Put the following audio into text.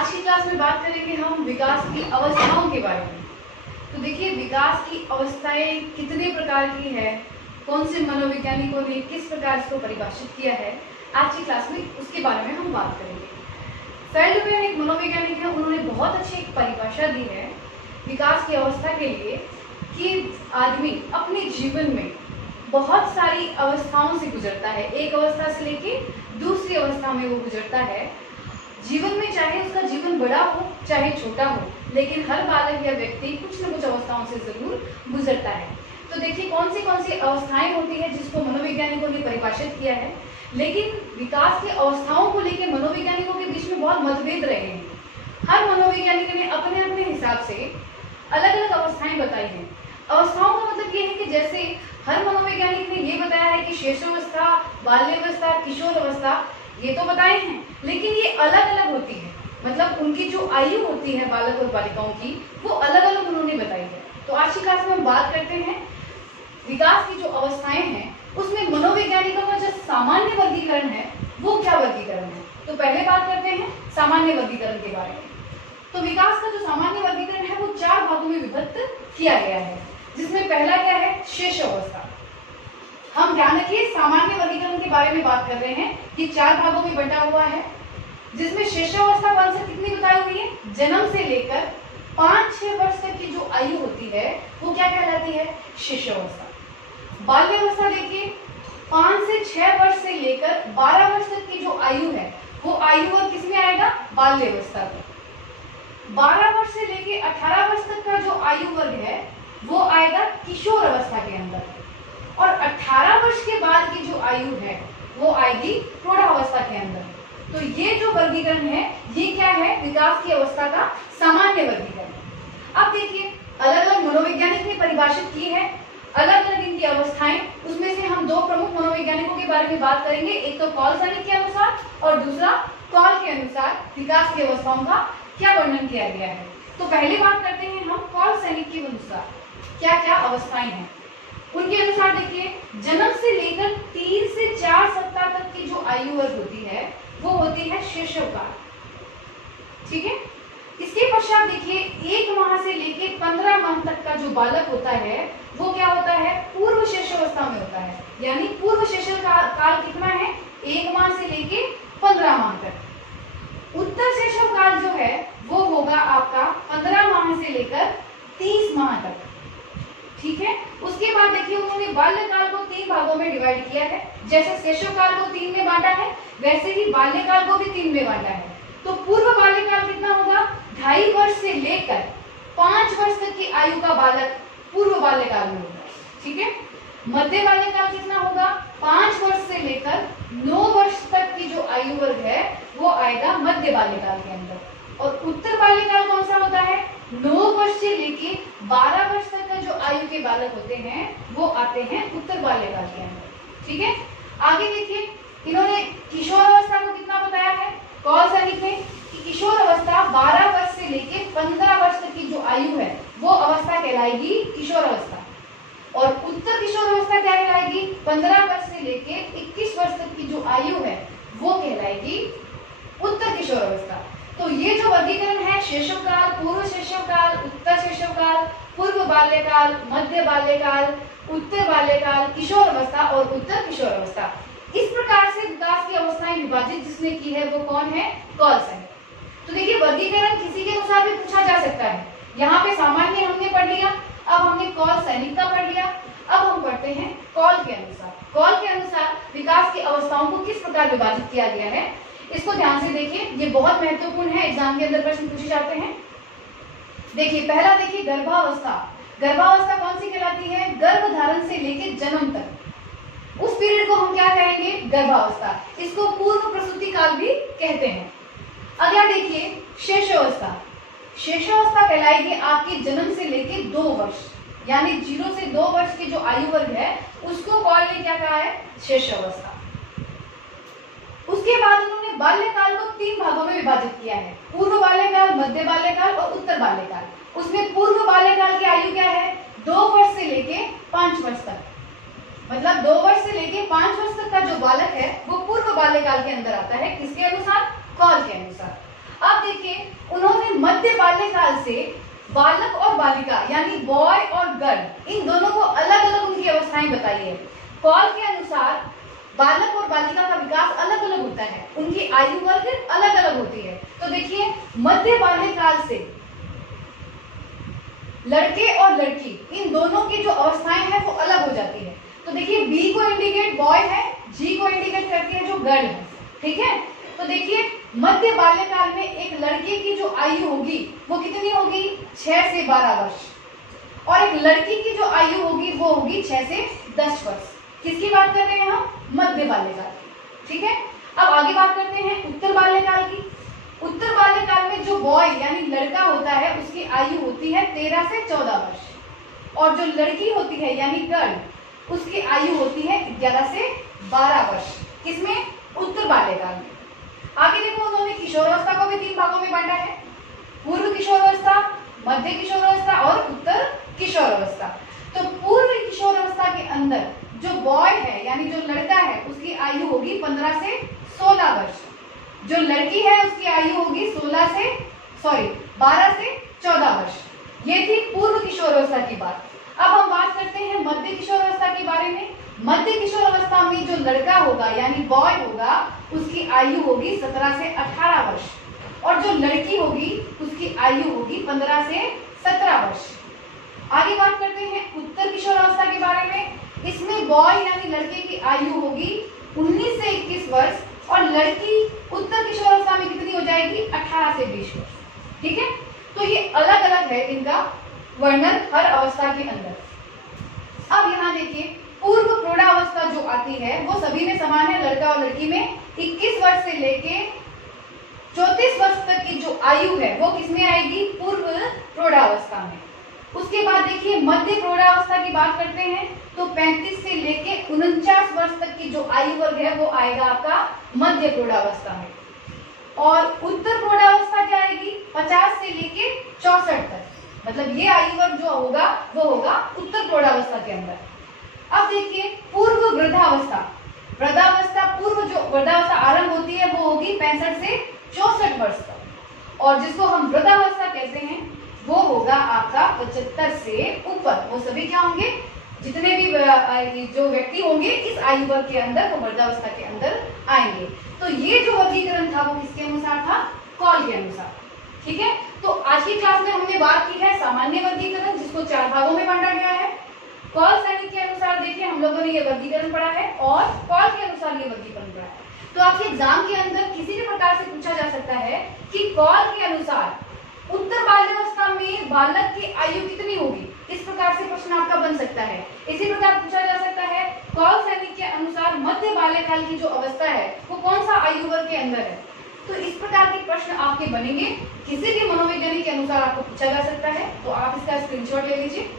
आज की क्लास में बात करेंगे हम विकास की अवस्थाओं के बारे में। तो देखिए, विकास की अवस्थाएं कितने प्रकार की है, कौन से मनोवैज्ञानिकों ने किस प्रकार इसको परिभाषित किया है, आज की क्लास में उसके बारे में हम बात करेंगे। फेल्डमैन एक मनोवैज्ञानिक है, उन्होंने बहुत अच्छी एक परिभाषा दी है विकास की अवस्था के लिए कि आदमी अपने जीवन में बहुत सारी अवस्थाओं से गुजरता है, एक अवस्था से लेके दूसरी अवस्था में वो गुजरता है। जीवन में चाहे उसका जीवन बड़ा हो चाहे छोटा हो, लेकिन हर बालक या व्यक्ति कुछ न कुछ अवस्थाओं से जरूर गुजरता है। तो देखिए कौन सी अवस्थाएं होती है जिसको मनोवैज्ञानिकों ने परिभाषित किया है। लेकिन विकास की अवस्थाओं को लेकर मनोवैज्ञानिकों के बीच में बहुत मतभेद रहे हैं। हर मनोवैज्ञानिक ने अपने अपने हिसाब से अलग अलग अवस्थाएं बताई हैं। अवस्थाओं का मतलब ये है कि जैसे हर मनोवैज्ञानिक ने ये बताया है कि शैशवावस्था, बाल्यावस्था, किशोर अवस्था, ये तो बताए हैं, लेकिन ये अलग अलग होती है। मतलब उनकी जो आयु होती है बालक और बालिकाओं की, वो अलग अलग उन्होंने बताई है। तो आज की क्लास में हम बात करते हैं विकास की जो अवस्थाएं हैं, उसमें मनोवैज्ञानिकों का जो सामान्य वर्गीकरण है वो क्या वर्गीकरण है। तो पहले बात करते हैं सामान्य वर्गीकरण के बारे में। तो विकास का जो सामान्य वर्गीकरण है वो 4 भागों में विभक्त किया गया है, जिसमें पहला क्या है, शैशवावस्था। हम ध्यान रखिए, सामान्य वर्गीकरण के बारे में बात कर रहे हैं कि 4 भागों में बंटा हुआ है, जिसमें शैशवावस्था कौन से कितनी बताई हुई है, जन्म से लेकर 5-6 वर्ष तक की जो आयु होती है वो क्या कहलाती है, शैशवावस्था। बाल्यावस्था देखिए, 5 से 6 वर्ष से लेकर 12 वर्ष तक की जो आयु है वो आयु वर्ग किसमें आएगा, बाल्यावस्था में। 12 वर्ष से लेकर 18 वर्ष तक का जो आयु वर्ग है वो आएगा किशोर अवस्था के अंदर, और 18 वर्ष के बाद की जो आयु है वो आएगी प्रौढ़ावस्था के अंदर। तो ये जो वर्गीकरण है ये क्या है, विकास की अवस्था का सामान्य वर्गीकरण। अब देखिए, अलग अलग मनोवैज्ञानिक ने परिभाषित की है अलग अलग इनकी अवस्थाएं। उसमें से हम 2 प्रमुख मनोवैज्ञानिकों के बारे में बात करेंगे, एक तो कॉल-सैनिक के अनुसार और दूसरा कॉल के अनुसार विकास की अवस्थाओं का क्या वर्णन किया गया है। तो पहले बात करते हैं हम कॉल-सैनिक के अनुसार क्या क्या अवस्थाएं हैं। उनके अनुसार देखिए, जन्म से लेकर 3 से 4 सप्ताह तक की जो आयु वर्ग होती है वो होती है शैशवकाल, ठीक है। इसके पश्चात देखिए, 1 माह से लेकर 15 माह तक का जो बालक होता है वो क्या होता है, पूर्व शैशवावस्था में होता है। यानी पूर्व शैशवकाल कितना है, 1 माह से लेकर 15 माह तक। उत्तर शैशवकाल जो है वो होगा आपका 15 माह से लेकर 30 माह तक, ठीक है। उसके बाद देखिए, उन्होंने बाल्यकाल को 3 भागों में डिवाइड किया है। जैसे शैशवकाल को 3 में बांटा है, वैसे ही बाल्यकाल को भी 3 में बांटा है। तो पूर्व बाल्यकाल कितना होगा, 2.5 वर्ष से लेकर 5 वर्ष तक की आयु का बालक पूर्व बाल्यकाल में होगा, ठीक है। मध्य बाल्यकाल कितना होगा, 5 वर्ष से लेकर 9 वर्ष तक की जो आयु वर्ग है वो आएगा मध्य बाल्यकाल के अंदर। और उत्तर बाल्यकाल कौन सा होता है, 9 वर्ष से लेके 12 वर्ष तक का जो आयु के बालक होते हैं वो आते हैं उत्तर बाल्यकाल के अंदर, ठीक है। आगे देखिए, इन्होंने किशोर अवस्था को कितना बताया है, कॉल-सैनिक ने, कि किशोर अवस्था 12 वर्ष से लेके 15 वर्ष तक की जो आयु है वो अवस्था कहलाएगी किशोर अवस्था, और उत्तर किशोर अवस्था क्या कहलाएगी, 15 वर्ष से लेके 21 वर्ष तक की जो आयु है वो कहलाएगी उत्तर किशोर अवस्था। तो ये जो वर्गीकरण है, शैशवकाल, पूर्व शैशवकाल, उत्तर शैशवकाल, पूर्व बाल्यकाल, मध्य बाल्यकाल, उत्तर बाल्यकाल, किशोर अवस्था और उत्तर किशोर अवस्था, इस प्रकार से विकास की अवस्थाएं विभाजित जिसने की है वो कौन है, कॉल-सैनिक। तो देखिए, वर्गीकरण किसी के अनुसार भी पूछा जा सकता है। यहाँ पे सामान्य हमने पढ़ लिया, अब हमने कॉल-सैनिक का पढ़ लिया, अब हम पढ़ते हैं कॉल के अनुसार। कॉल के अनुसार विकास की अवस्थाओं को किस प्रकार विभाजित किया गया है, इसको ध्यान से देखिए, ये बहुत महत्वपूर्ण है, एग्जाम के अंदर प्रश्न पूछे जाते हैं। देखिए, पहला देखिए, गर्भावस्था। गर्भावस्था कौन सी कहलाती है, गर्भ धारण से लेकर जन्म तक, उस पीरियड को हम क्या कहेंगे, गर्भावस्था। इसको पूर्व प्रसूति काल भी कहते हैं। अगला देखिए, शैशवावस्था। शैशवावस्था कहलाएगी आपके जन्म से लेकर 2 वर्ष, यानी 0 से 2 वर्ष की जो आयु वर्ग है उसको कॉल ने क्या कहा है, शैशवावस्था। उसके बाद उन्होंने बाल्यकाल को 3 भागों में विभाजित किया है, पूर्व बाल्यकाल, मध्य बाल्यकाल और उत्तर बाल्यकाल। उसमें पूर्व बाल्यकाल की आयु क्या है, 2 वर्ष से लेके 5 वर्ष तक। मतलब 2 वर्ष से लेके 5 वर्ष तक का जो बालक है वो पूर्व बाल्यकाल के अंदर आता है, किसके अनुसार, कॉल के अनुसार। अब देखिए उन्होंने मध्य बाल्यकाल से बालक और बालिका यानी बॉय और गर्ल इन दोनों को अलग अलग उनकी अवस्थाएं बताई है। कॉल के अनुसार बालक और बालिका का विकास अलग अलग होता है, उनकी आयु वर्ग अलग अलग होती है। तो देखिए मध्य बाल्यकाल से लड़के और लड़की इन दोनों की जो अवस्थाएं हैं वो अलग हो जाती है। तो देखिए बी को इंडिकेट बॉय है, जी को इंडिकेट करती है जो गर्ल है, ठीक है। तो देखिए मध्य बाल्यकाल में एक लड़के की जो आयु होगी वो कितनी होगी 6 से 12 वर्ष, और एक लड़की की जो आयु होगी वो होगी 6 से 10 वर्ष। किसकी बात कर रहे हैं हम? मध्य बाल्यकाल की, ठीक है। अब आगे बात करते हैं उत्तर बाल्यकाल की। उत्तर बाल्यकाल में जो बॉय यानी लड़का होता है उसकी आयु होती है 13 से 14 वर्ष, और जो लड़की होती है यानी गर्ल उसकी आयु होती है 11 से 12 वर्ष। किसमें? उत्तर बाल्यकाल में। आगे देखो उन्होंने किशोरावस्था को भी 3 भागों में बांटा है, पूर्व किशोरावस्था, मध्य किशोरावस्था और उत्तर किशोरावस्था। तो पूर्व किशोरावस्था के अंदर जो बॉय है यानी जो लड़का है उसकी आयु होगी 15 से 16 वर्ष, जो लड़की है उसकी आयु होगी 12 से 14 वर्ष। ये थी पूर्व किशोरावस्था की बात। अब हम बात करते हैं मध्य किशोरावस्था के बारे में। मध्य किशोरावस्था में जो लड़का होगा यानी बॉय होगा उसकी आयु होगी 17 से 18 वर्ष, और जो लड़की होगी उसकी आयु होगी 15 से 17 वर्ष। आगे बात करते हैं उत्तर किशोरावस्था के बारे में। इसमें बॉय यानी लड़के की आयु होगी 19 से 21 वर्ष, और लड़की उत्तर किशोरावस्था में कितनी हो जाएगी 18 से 20 वर्ष, ठीक है। तो ये अलग अलग है इनका वर्णन हर अवस्था के अंदर। अब यहाँ देखिए पूर्व प्रौढ़ावस्था जो आती है वो सभी में समान है, लड़का और लड़की में 21 वर्ष से लेके 34 वर्ष तक की जो आयु है वो किसमें आएगी? पूर्व प्रौढ़ावस्था में। उसके बाद देखिए मध्य प्रौढ़ावस्था की बात करते हैं तो 35 से लेके 49 वर्ष तक की जो आयु वर्ग है वो आएगा आपका मध्य प्रौढ़ावस्था में, और उत्तर प्रौढ़ावस्था क्या आएगी 50 से लेके 64 तक, मतलब ये आयु वर्ग जो होगा वो होगा उत्तर प्रौढ़ावस्था के अंदर। अब देखिए पूर्व वृद्धावस्था। वृद्धावस्था पूर्व जो वृद्धावस्था आरंभ होती है वो होगी 65 से 64 वर्ष तक, और जिसको हम वृद्धावस्था कहते हैं वो होगा आपका 75 से ऊपर। वो सभी क्या होंगे? जितने भी जो व्यक्ति होंगे इस आयु वर्ग के अंदर वो वृद्धावस्था के अंदर आएंगे। तो ये जो वर्गीकरण था वो किसके अनुसार था? कॉल के अनुसार, ठीक है। तो आज की क्लास में हमने बात की है सामान्य वर्गीकरण, जिसको 4 भागों में बांटा गया है। कॉल श्रेणी के अनुसार देखिए हम लोगों ने ये वर्गीकरण पढ़ा है, और कॉल के अनुसार ये वर्गीकरण पढ़ा है। तो आपके एग्जाम के अंदर किसी भी प्रकार से पूछा जा सकता है कि कॉल के अनुसार उत्तर बाल्यावस्था में बालक की आयु कितनी होगी, इस प्रकार से प्रश्न आपका बन सकता है। इसी प्रकार पूछा जा सकता है कॉल श्रेणी के अनुसार मध्य बाल्यकाल की जो अवस्था है वो कौन सा आयु वर्ग के अंदर है। तो इस प्रकार के प्रश्न आपके बनेंगे, किसी भी मनोवैज्ञानिक के अनुसार आपको पूछा जा सकता है। तो आप इसका स्क्रीनशॉट ले लीजिए।